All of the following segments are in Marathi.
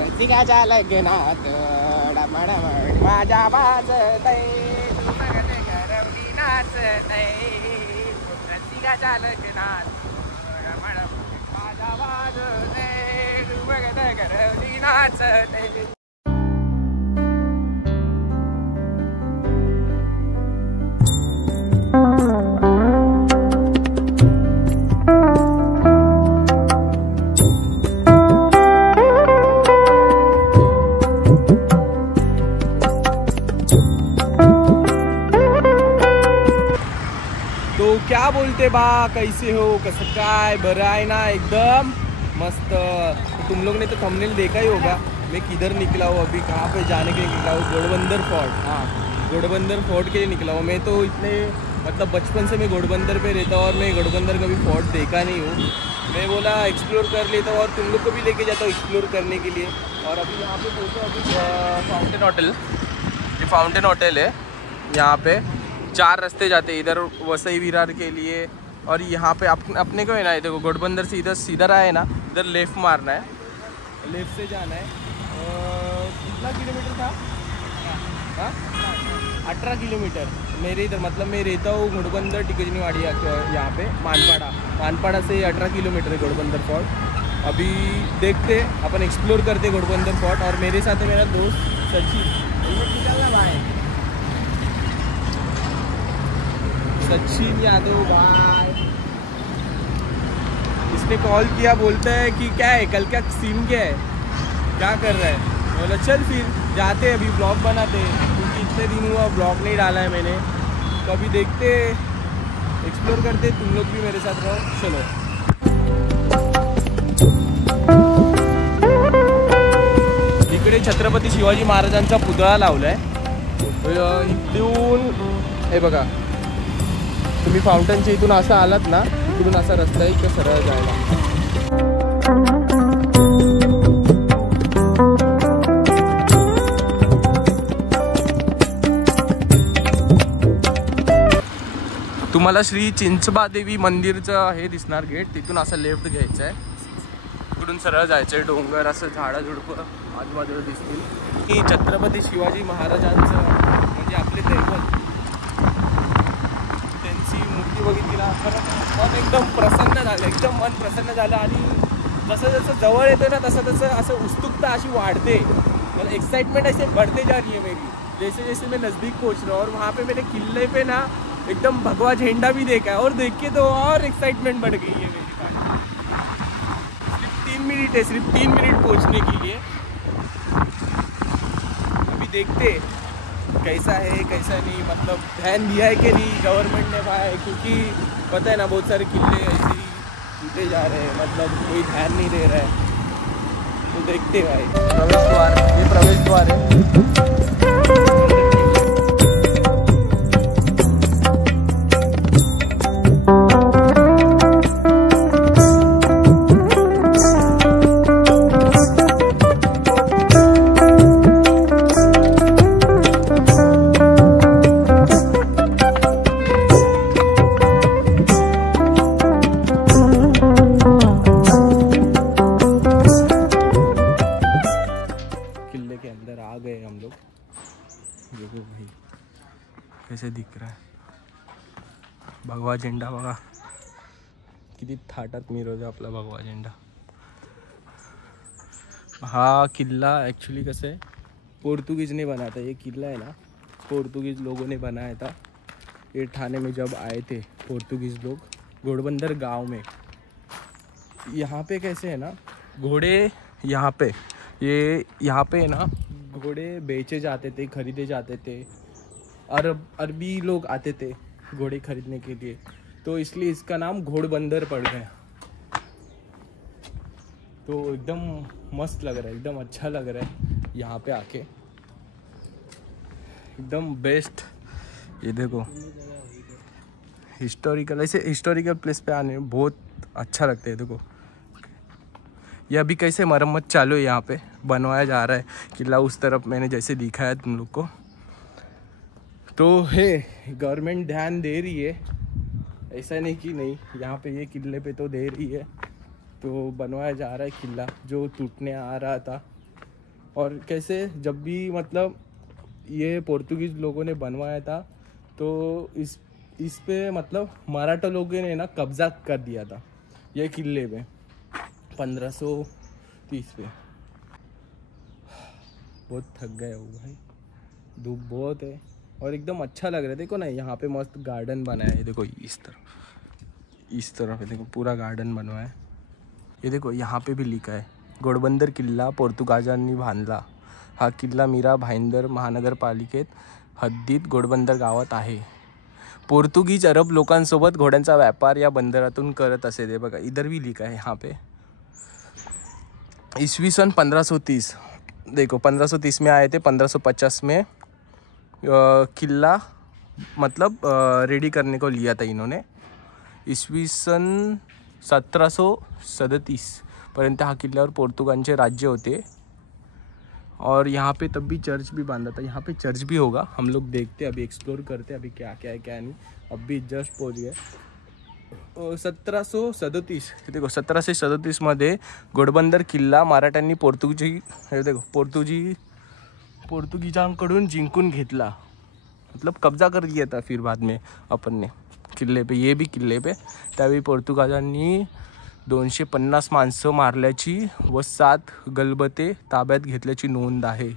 रसिकाच्या लग्नात डमडमड माझ्या वाजतय डुबगत घरवली नाचतय रसिकाच्या लग्नात डमडमड माझ्या वाजतय डुबगत घरवली नाचतय. तो क्या बोलते बा, कैसे हो, कसं काय, बरं आहे ना, एकदम मस्त. तो तुम लोग ने तो थंबनेल देखा ही होगा. मैं किधर निकला हूँ अभी, कहाँ पे जाने के लिए निकला हूँ? घोड़बंदर फोर्ट. हाँ, घोड़बंदर फोर्ट के लिए निकला हूँ. मैं तो इतने मतलब बचपन से मैं घोड़बंदर पे रहता हूँ और मैं घोड़बंदर कभी फोर्ट देखा नहीं हूँ. मैं बोला एक्सप्लोर कर लेता हूँ और तुम लोग को भी लेके जाता हूँ एक्सप्लोर करने के लिए. और अभी यहाँ पे पहुँचा अभी फाउंटेन होटल. ये फाउंटेन होटल है. यहाँ पे 4 रास्ते जाते हैं, इधर वसई विरार के लिए. और यहाँ पे अपने को है ना, देखो घोड़बंदर से इधर सीधा है ना, इधर लेफ्ट मारना है, लेफ्ट से जाना है. कितना किलोमीटर था? हाँ, 18 किलोमीटर. मेरे इधर मतलब मैं रहता हूँ घोड़बंदर टिकजनीवाड़ी यहाँ पे मानपाड़ा से 18 किलोमीटर है घोड़बंदर फोर्ट. अभी देखते अपन एक्सप्लोर करते घोड़बंदर फोर्ट. और मेरे साथ है मेरा दोस्त सचिन यादव भाई. इसने कॉल किया, बोलता है कि क्या है कल, क्या सीन क्या है, क्या कर रहा है. बोला चल फिर जाते हैं, अभी ब्लॉग बनाते हैं, क्योंकि इतने दिन हुआ ब्लॉग नहीं डाला है मैंने. तो अभी देखते एक्सप्लोर करते, तुम लोग भी मेरे साथ रहो. चलो. इकडे छत्रपती शिवाजी महाराजांचा पुतळा लावलाय. इथून हे बघा, तुम्ही फाउंटनच्या इथून असं आलात ना, इकडून असा रस्ता आहे इकडे सरळ जायला. तुम्हाला श्री चिंचबादेवी मंदिरचं हे दिसणार गेट, तिथून असं लेफ्ट घ्यायचं आहे, इकडून सरळ जायचं आहे. डोंगर असं झाडं झुडपं आजूबाजूला दिसतील. की छत्रपती शिवाजी महाराजांचं म्हणजे आपले दैवत, मूर्ती बघितली ना, मन एकदम प्रसन्न झालं, एकदम मन प्रसन्न झालं. आणि जसं जसं जवळ येतं ना, तसं तसं असं उत्सुकता अशी वाढते. मतलब एक्साइटमेंट ऐसे बढ़ते जा रही है मेरी, जैसे जैसे मैं नज़दीक पहुँच रहा हूँ. और वहाँ पे मैंने किले पे ना एकदम भगवा झंडा भी देखा है, और देख के तो और एक्साइटमेंट बढ़ गई है मेरी. सिर्फ 3 मिनट है, सिर्फ 3 मिनट पहुँचने के लिए. अभी देखते कैसा है कैसा नहीं, मतलब ध्यान दिया है कि नहीं गवर्नमेंट ने भाई, क्योंकि पता है ना बहुत सारे किले ऐसे ही टूटे जा रहे हैं, मतलब कोई ध्यान नहीं दे रहा है. तो देखते भाई. प्रवेश द्वार, ये प्रवेश द्वार है. कैसे दिख रहा है भगवा झेंडा बघा, किती थाटात मिरवतो आपला भगवा झेंडा. हा किल्ला एक्चुअली कसं आहे, पोर्तुगीज ने बनाया था. ये किला है ना, पोर्तुगीज लोगों ने बनाया था. ये ठाणे में जब आए थे पोर्तुगीज लोग घोड़बंदर गांव में. यहाँ पे कैसे है ना, घोड़े यहाँ पे, ये यहाँ पे है ना घोड़े बेचे जाते थे, खरीदे जाते थे. अरबी लोग आते थे घोड़े खरीदने के लिए, तो इसलिए इसका नाम घोड़बंदर पड़ गया। तो एकदम मस्त लग रहा है, एकदम अच्छा लग रहा है यहाँ पे आके, एकदम बेस्ट। ये देखो हिस्टोरिकल, ऐसे हिस्टोरिकल प्लेस पे आने में बहुत अच्छा लगता है। देखो ये अभी कैसे मरम्मत चालू है, यहाँ पे बनवाया जा रहा है किला उस तरफ, मैंने जैसे दिखाया तुम लोग को। तो है गवर्नमेंट ध्यान दे रही है, ऐसा नहीं कि नहीं, यहाँ पे ये किले पे तो दे रही है। तो बनवाया जा रहा है किला जो टूटने आ रहा था। और कैसे जब भी मतलब ये पोर्तुगीज लोगों ने बनवाया था, तो इस पे मतलब मराठा लोगों ने ना कब्जा कर दिया था ये किले पे 1530 पे। बहुत थक गए हो भाई, धूप बहुत है और एकदम अच्छा लग रहा है। देखो ना यहाँ पे मस्त गार्डन बनाया है, देखो इस तरफ देखो पूरा गार्डन बनवाया है। ये देखो यहाँ पे भी लिखा है घोडबंदर किल्ला पोर्तुगाजांनी बांधला। हा किल्ला मीरा भाईंदर महानगरपालिकेत हद्दीत घोडबंदर गावात आहे। पोर्तुगीज अरब लोकांसोबत घोड्यांचा व्यापार या बंदरातून करत असे। ते बघा इधर भी लिखा है यहाँ पे। ईस्वी सन 1530, देखो 1530 में आए थे, 1550 में किला मतलब रेडी करने को लिया था इन्होंने। ईस्वी सन 1737 पर्यंत हा किल्ल्यावर पोर्तुगालचे राज्य होते। और यहाँ पे तब भी चर्च भी बांधा था। यहाँ पे चर्च भी होगा, हम लोग देखते अभी, एक्सप्लोर करते अभी क्या क्या है क्या नहीं। अभी जस्ट पहुँच गए 1737। देखो 1737 मध्ये घोडबंदर किल्ला मराठ्यांनी पोर्तुगीजांकडून जिंकून घेतला, मतलब कब्जा कर लिया था फिर बाद में अपन ने किल्ले पे, ये भी किल्ले पे। त्यावेळी पोर्तुगाजांनी 250 माणसं मारल्याची व 7 गलबते ताब्यात घेतल्याची नोंद आहे।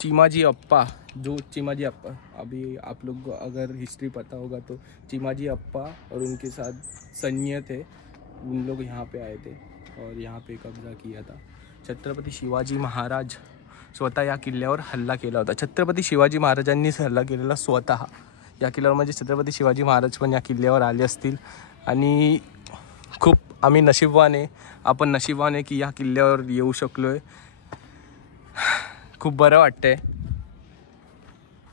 चिमाजी अप्पा, जो चिमाजी अप्पा, अभी आप लोग को अगर हिस्ट्री पता होगा तो चिमाजी अप्पा और उनके साथ सैन्य थे, उन लोग यहाँ पे आए थे और यहाँ पे कब्जा किया था। छत्रपती शिवाजी महाराज स्वतः या किल्ल्यावर हल्ला केला होता। छत्रपती शिवाजी महाराजांनीच हल्ला केलेला स्वतः या किल्ल्यावर, म्हणजे छत्रपती शिवाजी महाराज पण या किल्ल्यावर आले असतील। आणि खूप आम्ही नशीबवान आपण नशीबवान आहे की या किल्ल्यावर येऊ शकलोय। खूप बरं वाटतंय।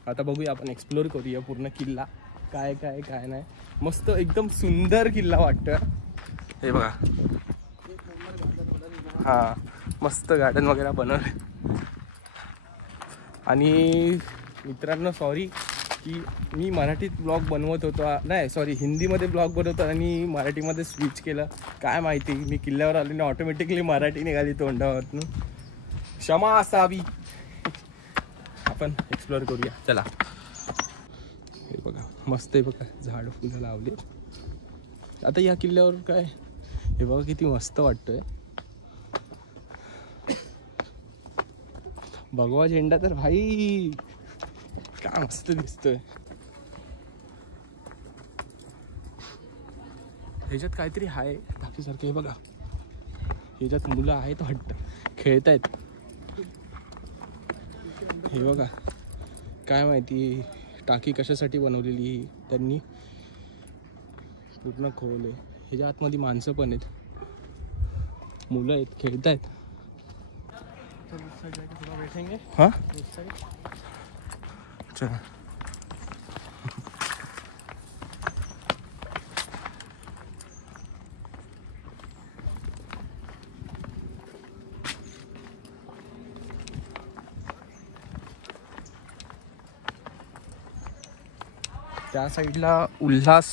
आता बघूया आपण, एक्सप्लोर करूया पूर्ण किल्ला, काय काय काय नाही। मस्त एकदम सुंदर किल्ला वाटतं हे बघा। हां मस्त गार्डन वगैरे बनवलं। आणि मित्रांनो सॉरी की मी मराठीत ब्लॉग बनवत होतो, नाही सॉरी हिंदीमध्ये ब्लॉग बनवतो आणि मराठीमध्ये स्विच केलं, काय माहिती मी किल्ल्यावर आले ना ऑटोमॅटिकली मराठी निघाली तोंडावरनं, क्षमा असावी। आपण एक्सप्लोर करूया चला। हे बघा मस्त आहे बघा, झाडं फुलं लावले। आता या किल्ल्यावर काय हे बघा किती मस्त वाटतंय। भगवा झेंडा तर भाई काय मस्त दिसतोय। ह्याच्यात काहीतरी आहे टाकीसारखं, हे बघा ह्याच्यात मुलं आहेत वाटतं, खेळतायत। हे बघा काय माहिती टाकी कशासाठी बनवलेली त्यांनी, पूर्ण खोल आहे। ह्याच्या आतमध्ये माणसं पण आहेत, मुलं आहेत, खेळतायत। हाँ चला त्या साईडला उल्हास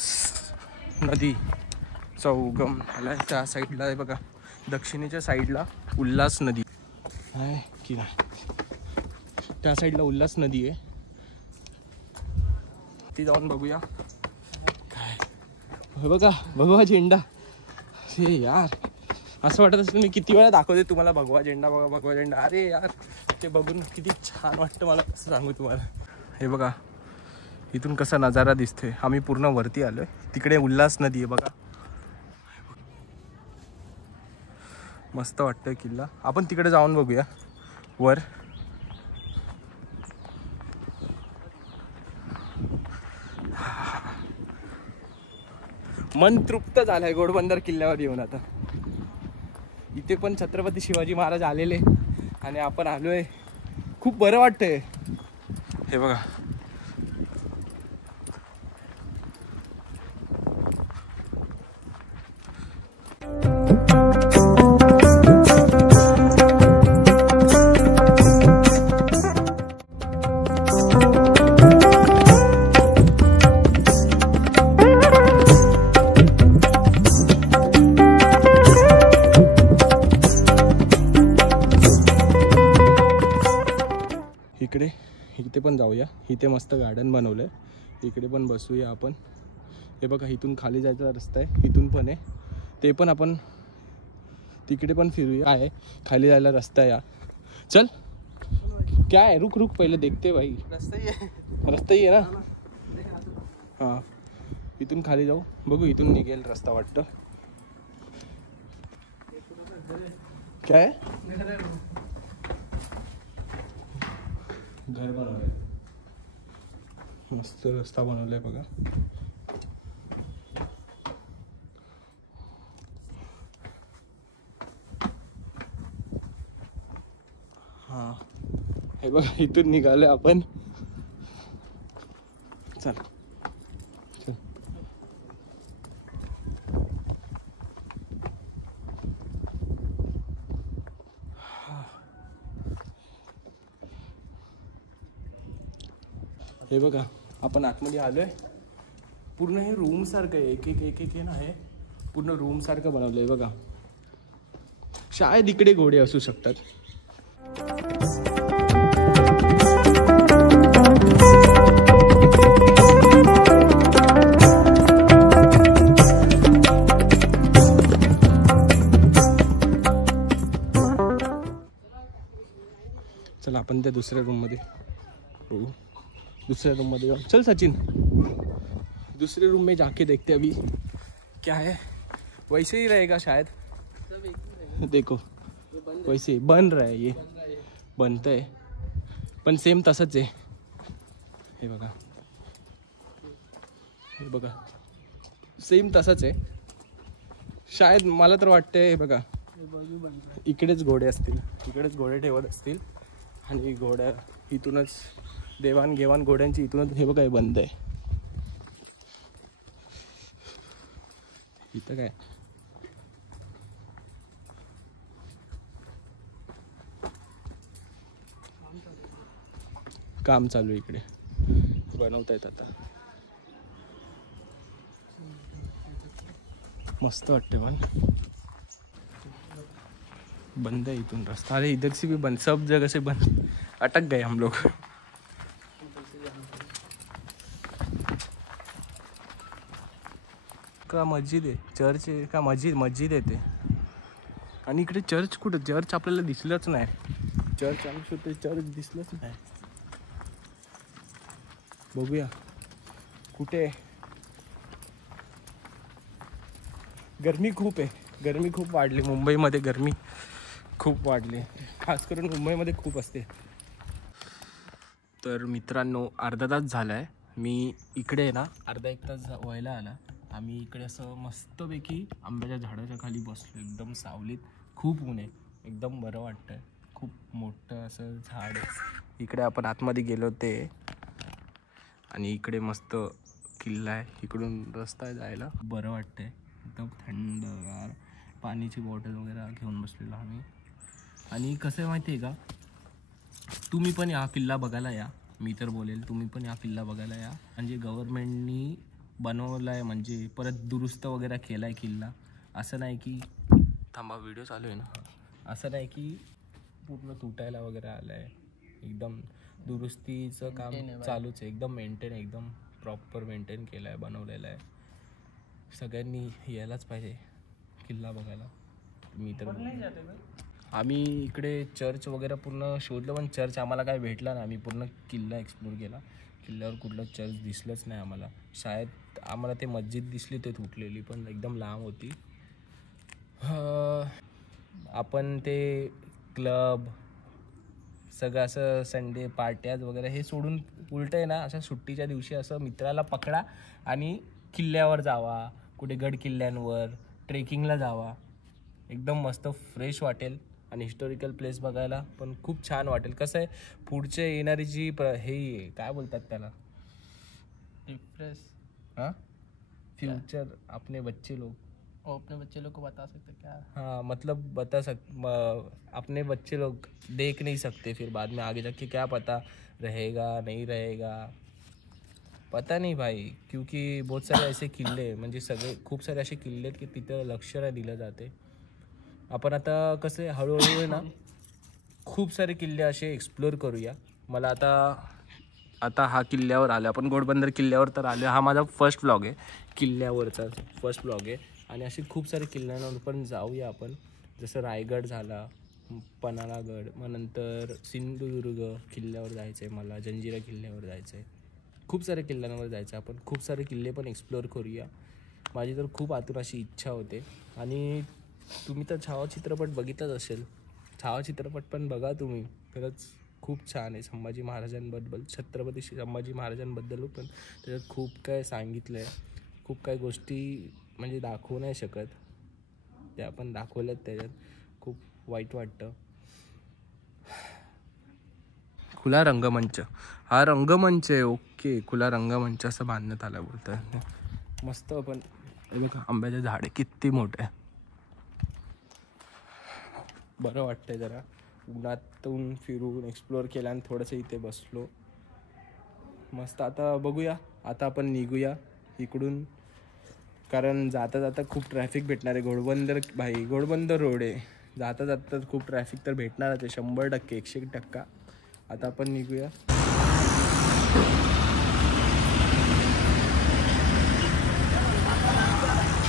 नदीचा उगम झाला। त्या साईडला आहे बघा, दक्षिणेच्या साईडला उल्हास नदी आहे की नाही, त्या साईडला उल्हास नदी आहे। ती जाऊन बघूया काय। हे बघा भगवा झेंडा, हे यार असं वाटत असेल मी किती वेळा दाखवते तुम्हाला भगवा झेंडा, बघा भगवा झेंडा। अरे यार ते बघून किती छान वाटतं मला, कसं सांगू तुम्हाला। हे बघा इथून कसा नजारा दिसतोय, आम्ही पूर्ण वरती आलोय, तिकडे उल्हास नदी आहे बघा। मस्त वाटतंय किल्ला, आपण तिकडे जाऊन बघूया वर। मन तृप्त झालंय घोडबंदर किल्ल्यावर येऊन. आता इथे पण छत्रपती शिवाजी महाराज आलेले आणि आपण आलोय. खूप बरं वाटतंय. हे बघा इथे पण जाऊया. इथे मस्त गार्डन बनवलंय. इकडे पण बसूया आपण. हे बघा इथून खाली जायचा रस्ता आहे. इथून पण आहे. ते पण आपण तिकडे पण फिरूया. आहे खाली जायला रस्ता आहे. चल क्या है रुक रुक पहिले देखते भाई. रस्ता ही आहे ना. हां इथून खाली जाऊ. बघू इथून निघेल रस्ता वाटतं. काय घर बनवलंय. मस्त रस्ता बनवलाय बघा. हा हे बघा इथून निघालोय आपण. चल चल हे बघा आपण आतमध्ये आलोय. पूर्ण हे रूम सारखं आहे. एक एक एक एक ना हे पूर्ण रूम सारखं बनवलंय बघा. शायद इकडे घोडे असू शकतात. चला आपण त्या दुसऱ्या रूम मध्ये बघू. दूसरे रूम में जाओ. चल सचिन दूसरे रूम में जाके देखते अभी क्या है. वैसे ही रहेगा शायद. देखो वैसे बन रहा है. ये बनतंय पण सेम तसंच आहे. हे बघा हे बघा सेम तसंच आहे शायद. मला तर वाटतंय हे बघा इकडेच घोडे असतील. इकडेच घोडे ठेवत असतील आणि घोड्या इथूनच देवाणघेवाण घोड्यांची इथूनच. हे बघा हे बंद आहे. इथं काय काम चालू आहे. इकडे बनवतायत आता. मस्त वाटते पण बंद है इथून रास्ता. अरे इधर से भी बंद. सब जगह से बंद. अटक गए हम लोग. का मस्जिद आहे. चर्च आहे का मस्जिद आहे ते. आणि इकडे चर्च कुठं. चर्च आपल्याला दिसलंच नाही. चर्च आम्ही शोधतो चर्च दिसलंच नाही. बघूया कुठे. गरमी खूप आहे. गरमी खूप वाढली मुंबईमध्ये. गरमी खूप वाढली. खास करून मुंबईमध्ये खूप असते. तर मित्रांनो अर्धा तास झाला आहे. मी इकडे आहे ना अर्धा एक तास व्हायला आला. आम्ही इकडे असं मस्तपैकी आंब्याच्या झाडाच्या खाली बसलो. एकदम सावलीत. खूप ऊन आहे. एकदम बरं वाटतंय. खूप मोठं असं झाड. इकडे आपण आतमध्ये गेलो ते. आणि इकडे मस्त किल्ला आहे. इकडून रस्ता आहे जायला. बरं वाटतंय. एकदम थंडगार. पाण्याची बॉटल वगैरे घेऊन बसलेलो आम्ही. आणि कसं आहे माहिती आहे का. तुम्ही पण या किल्ला बघायला या. मी तर बोलेल तुम्ही पण या किल्ला बघायला या. म्हणजे गव्हर्नमेंटनी बनवला आहे. म्हणजे परत दुरुस्त वगैरे केला आहे किल्ला. असं नाही की थांबा व्हिडिओ चालू आहे ना. असं नाही की पूर्ण तुटायला वगैरे आलं आहे. एकदम दुरुस्तीचं काम चालूच आहे. एकदम मेंटेन एकदम प्रॉपर मेंटेन केलं आहे. बनवलेलं आहे. सगळ्यांनी यायलाच पाहिजे किल्ला बघायला. मी तर आम्ही इकडे चर्च वगैरे पूर्ण शोधलं पण चर्च आम्हाला काय भेटला नाही. आम्ही पूर्ण किल्ला एक्सप्लोर केला. किल्ल्यावर कुठलं चर्च दिसलंच नाही आम्हाला. शायद आम्हाला ते मस्जिद दिसली ते तुटलेली पण एकदम लांब होती. आपण ते क्लब सगळं असं संडे पार्ट्याज वगैरे हे सोडून उलटं आहे ना. अशा सुट्टीच्या दिवशी असं मित्राला पकडा आणि किल्ल्यावर जावा. कुठे गड किल्ल्यांवर ट्रेकिंगला जावा, एकदम मस्त फ्रेश वाटेल आणि हिस्टॉरिकल प्लेस बघायला पण खूप छान वाटेल. कसं आहे पुढचे येणारी जी हे काय बोलतात त्याला, हाँ फ्यूचर अपने बच्चे लोग अपने बच्चे लोग को बता सकते क्या? हाँ मतलब अपने बच्चे लोग देख नहीं सकते, फिर बाद में आगे जाके क्या पता रहेगा नहीं रहेगा, पता नहीं भाई. क्योंकि बहुत सारे ऐसे किल्ले म्हणजे सगळे खूप सारे असे किल्ले आहेत की तिथं लक्ष नाही दिलं जाते. आपण आता कसं हळूहळू आहे ना खूप सारे किल्ले असे एक्सप्लोर करूया. मला आता हा किल्ल्यावर आलो आपण, घोडबंदर किल्ल्यावर तर आलो. हा माझा फर्स्ट व्लॉग आहे, किल्ल्यावरचा फर्स्ट व्लॉग आहे. आणि असे खूप सारे किल्ल्यांवर पण जाऊया आपण. जसं रायगड झाला, पन्हाळागड, मग नंतर सिंधुदुर्ग किल्ल्यावर जायचं आहे मला, जंजिरा किल्ल्यावर जायचं आहे. खूप सारे किल्ल्यांवर जायचं आहे आपण. खूप सारे किल्ले पण एक्सप्लोअर करूया. माझी तर खूप आतून अशी इच्छा होते. आणि तुम्ही तर छावा चित्रपट बघितलाच असेल, छावा चित्रपट पण बघा तुम्ही, खरंच खूप छान आहे. संभाजी महाराजांबद्दल, छत्रपती संभाजी महाराजांबद्दल पण त्याच्यात खूप काय सांगितलं आहे. खूप काही गोष्टी म्हणजे दाखवू नाही शकत, त्या आपण दाखवल्यात त्याच्यात. खूप वाईट वाटतं. खुला रंगमंच, हा रंगमंच आहे. ओके, खुला रंगमंच असं बांधण्यात आला बोलतात. मस्त. पण हे बघा आंब्याचे झाडे किती मोठे आहे. बरं वाटतंय जरा उन्हातून फिरून एक्सप्लोअर केलं आणि थोडंसं इथे बसलो मस्त. आता बघूया, आता आपण निघूया इकडून, कारण जाता जाता खूप ट्रॅफिक भेटणार आहे. घोडबंदर रोड आहे, जाता जाता खूप ट्रॅफिक तर भेटणारच आहे 100%, 101%. आता आपण निघूया.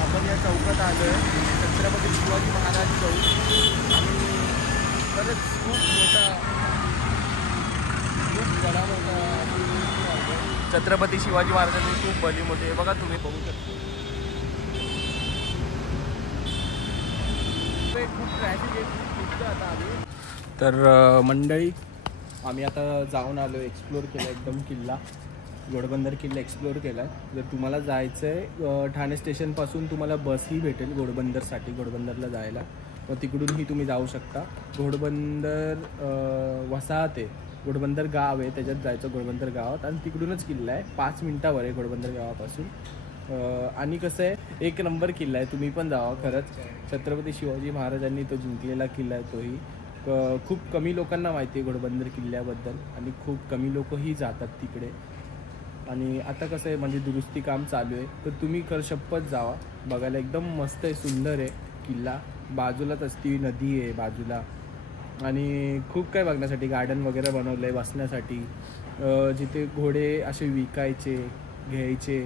आपण या चौकात आलो आहे, छत्रपती शिवाजी महाराज चौक. आणि खरंच खूप बडा मोठा छत्रपती शिवाजी महाराजांनी खूप भली मोठे बघा, तुम्ही बघू शकता. खूप ट्रॅफिक आहे आता आम्ही. तर मंडळी आम्ही आता जाऊन आलो, एक्सप्लोअर केला एकदम किल्ला, घोडबंदर किल्ला एक्सप्लोअर केला. जर तुम्हाला जायचं आहे ठाणे स्टेशनपासून तुम्हाला बसही भेटेल घोडबंदरसाठी, घोडबंदरला जायला. मग तिकडूनही तुम्ही जाऊ शकता. घोडबंदर वसाहत आहे, घोडबंदर गाव आहे, त्याच्यात जायचं घोडबंदर गावात. आणि तिकडूनच किल्ला आहे, 5 मिनिटावर आहे घोडबंदर गावापासून. आणि कसं आहे 1 नंबर किल्ला आहे, तुम्ही पण जावा. खरंच छत्रपती शिवाजी महाराजांनी तो जिंकलेला किल्ला आहे. तोही खूप कमी लोकांना माहिती आहे घोडबंदर किल्ल्याबद्दल, आणि खूप कमी लोकही जातात तिकडे. आणि आता कसं आहे म्हणजे दुरुस्ती काम चालू आहे, तर तुम्ही शपथ जावा बघायला. एकदम मस्त आहे, सुंदर आहे किल्ला. बाजूलाच असती नदी आहे बाजूला, आणि खूप काय बघण्यासाठी, गार्डन वगैरे बनवलं आहे बसण्यासाठी. जिथे घोडे असे विकायचे घ्यायचे,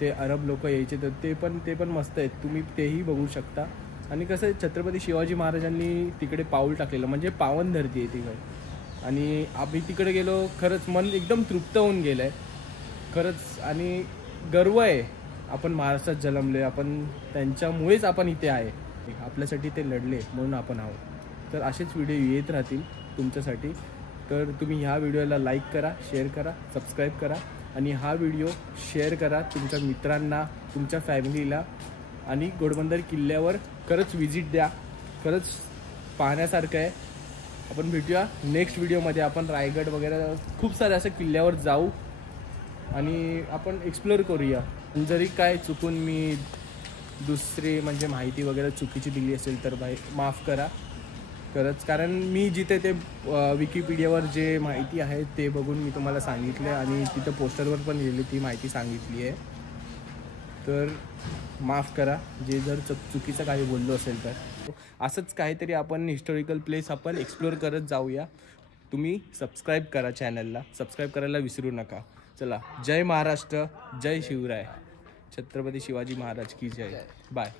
ते अरब लोक यायचे, तर ते पण मस्त आहेत, तुम्ही तेही बघू शकता. आणि कसं आहे छत्रपती शिवाजी महाराजांनी तिकडे पाऊल टाकलेलं म्हणजे पावन धरती आहे तिकडे. आणि आम्ही तिकडे गेलो, खरंच मन एकदम तृप्त होऊन गेलं आहे खरंच. आणि गर्व आहे आपण महाराष्ट्रात जन्मले, आपण त्यांच्यामुळेच आपण इथे आहे, आपल्यासाठी ते लढले म्हणून आपण आहोत. तर असेच व्हिडिओ येत राहतील तुमच्यासाठी. तर तुम्ही ह्या व्हिडिओला लाईक करा, शेअर करा, सबस्क्राईब करा. आणि हा व्हिडिओ शेअर करा तुमच्या मित्रांना, तुमच्या फॅमिलीला. आणि घोडबंदर किल्ल्यावर खरंच विजिट द्या, खरंच पाहण्यासारखं आहे. आपण भेटूया नेक्स्ट व्हिडिओमध्ये. आपण रायगड वगैरे खूप सारे अशा किल्ल्यावर जाऊ आणि आपण एक्सप्लोअर करूया. जरी काय चुकून मी दुसरी म्हणजे माहिती वगैरे चुकीची दिली असेल तर भाई माफ करा खरंच. कारण मी जिथे ते विकिपीडियावर जे माहिती आहे ते बघून मी तुम्हाला सांगितलं, आणि तिथं पोस्टरवर पण लिहिली ती माहिती सांगितली आहे. तर माफ करा जे जर चुकीचं काही बोललो असेल तर. असंच काहीतरी आपण हिस्टॉरिकल प्लेस आपण एक्सप्लोअर करत जाऊया. तुम्ही सबस्क्राईब करा, चॅनलला सबस्क्राईब करायला विसरू नका. चला, जय महाराष्ट्र, जय शिवराय, छत्रपती शिवाजी महाराज की जय. बाय.